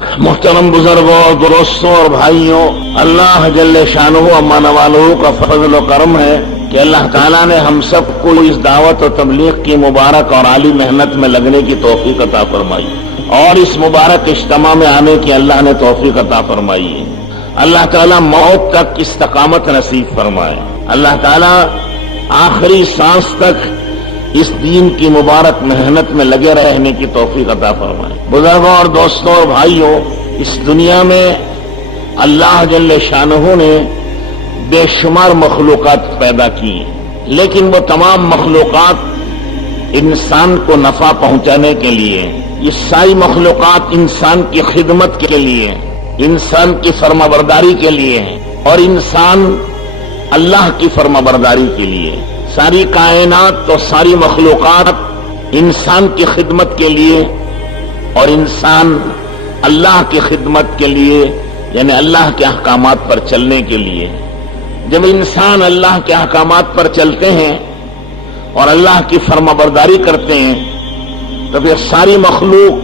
محترم بزرگوں، دوستوں اور بھائیوں، اللہ جل شانہ امان والو کا فضل و کرم ہے کہ اللہ تعالیٰ نے ہم سب کو اس دعوت و تبلیغ کی مبارک اور عالی محنت میں لگنے کی توفیق عطا فرمائی اور اس مبارک اجتماع میں آنے کی اللہ نے توفیق عطا فرمائی ہے۔ اللہ تعالیٰ موت تک استقامت نصیب فرمائے، اللہ تعالیٰ آخری سانس تک اس دین کی مبارک محنت میں لگے رہنے کی توفیق عطا فرمائے۔ بزرگوں اور دوستوں اور بھائیوں، اس دنیا میں اللہ جل شانہ نے بے شمار مخلوقات پیدا کی، لیکن وہ تمام مخلوقات انسان کو نفع پہنچانے کے لیے، یہ ساری مخلوقات انسان کی خدمت کے لیے، انسان کی فرمانبرداری کے لیے اور انسان اللہ کی فرمانبرداری کے لیے۔ ساری کائنات اور ساری مخلوقات انسان کی خدمت کے لیے اور انسان اللہ کی خدمت کے لیے، یعنی اللہ کے احکامات پر چلنے کے لیے۔ جب انسان اللہ کے احکامات پر چلتے ہیں اور اللہ کی فرمانبرداری کرتے ہیں تو پھر ساری مخلوق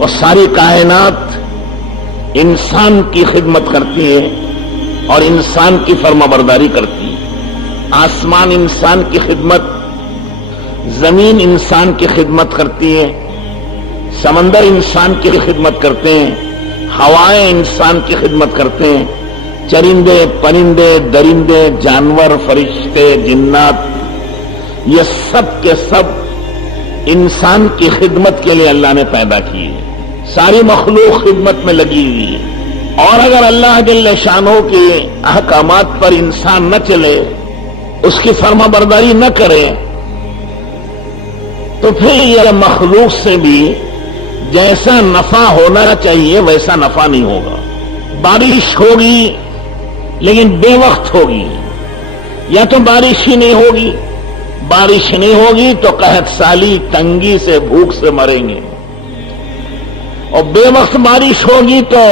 اور ساری کائنات انسان کی خدمت کرتی ہے اور انسان کی فرمانبرداری کرتی ہے۔ آسمان انسان کی خدمت، زمین انسان کی خدمت کرتی ہے، سمندر انسان کی خدمت کرتے ہیں، ہوائیں انسان کی خدمت کرتے ہیں، چرندے، پرندے، درندے، جانور، فرشتے، جنات، یہ سب کے سب انسان کی خدمت کے لیے اللہ نے پیدا کی ہے۔ ساری مخلوق خدمت میں لگی ہوئی ہے، اور اگر اللہ جل شانہ کے احکامات پر انسان نہ چلے، اس کی فرمانبرداری نہ کرے، تو پھر یہ مخلوق سے بھی جیسا نفع ہونا چاہیے ویسا نفع نہیں ہوگا۔ بارش ہوگی لیکن بے وقت ہوگی، یا تو بارش ہی نہیں ہوگی، بارش نہیں ہوگی تو قحط سالی، تنگی سے، بھوک سے مریں گے، اور بے وقت بارش ہوگی تو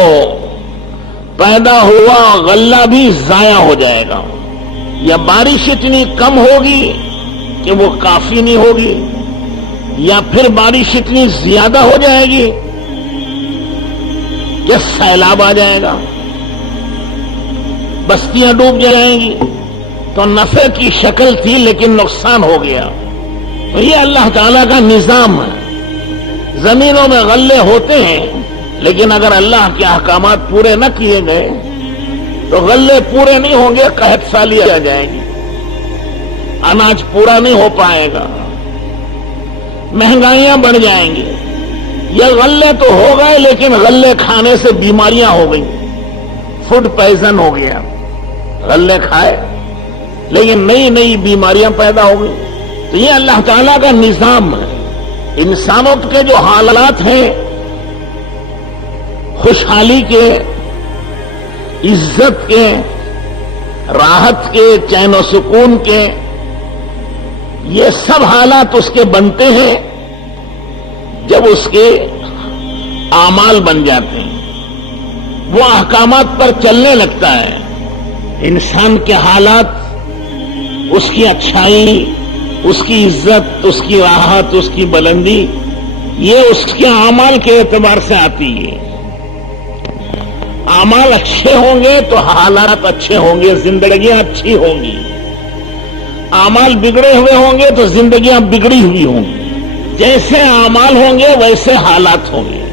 پیدا ہوا غلہ بھی ضائع ہو جائے گا، یا بارش اتنی کم ہوگی کہ وہ کافی نہیں ہوگی، یا پھر بارش اتنی زیادہ ہو جائے گی کہ سیلاب آ جائے گا، بستیاں ڈوب جائیں گی۔ تو نفع کی شکل تھی لیکن نقصان ہو گیا۔ تو یہ اللہ تعالیٰ کا نظام ہے۔ زمینوں میں غلے ہوتے ہیں، لیکن اگر اللہ کے احکامات پورے نہ کیے گئے تو غلے پورے نہیں ہوں گے، قحط سالی آ جائے گی، اناج پورا نہیں ہو پائے گا، مہنگائیاں بڑھ جائیں گی۔ یہ غلے تو ہو گئے لیکن غلے کھانے سے بیماریاں ہو گئی، فوڈ پوائزن ہو گیا، غلے کھائے لیکن نئی نئی بیماریاں پیدا ہو گئی۔ تو یہ اللہ تعالیٰ کا نظام ہے۔ انسانوں کے جو حالات ہیں خوشحالی کے، عزت کے، راحت کے، چین و سکون کے، یہ سب حالات اس کے بنتے ہیں جب اس کے اعمال بن جاتے ہیں، وہ احکامات پر چلنے لگتا ہے۔ انسان کے حالات، اس کی اچھائی، اس کی عزت، اس کی راحت، اس کی بلندی، یہ اس کے اعمال کے اعتبار سے آتی ہے۔ اعمال اچھے ہوں گے تو حالات اچھے ہوں گے، زندگیاں اچھی ہوں گی۔ اعمال بگڑے ہوئے ہوں گے تو زندگیاں بگڑی ہوئی ہوں گی۔ جیسے اعمال ہوں گے ویسے حالات ہوں گے۔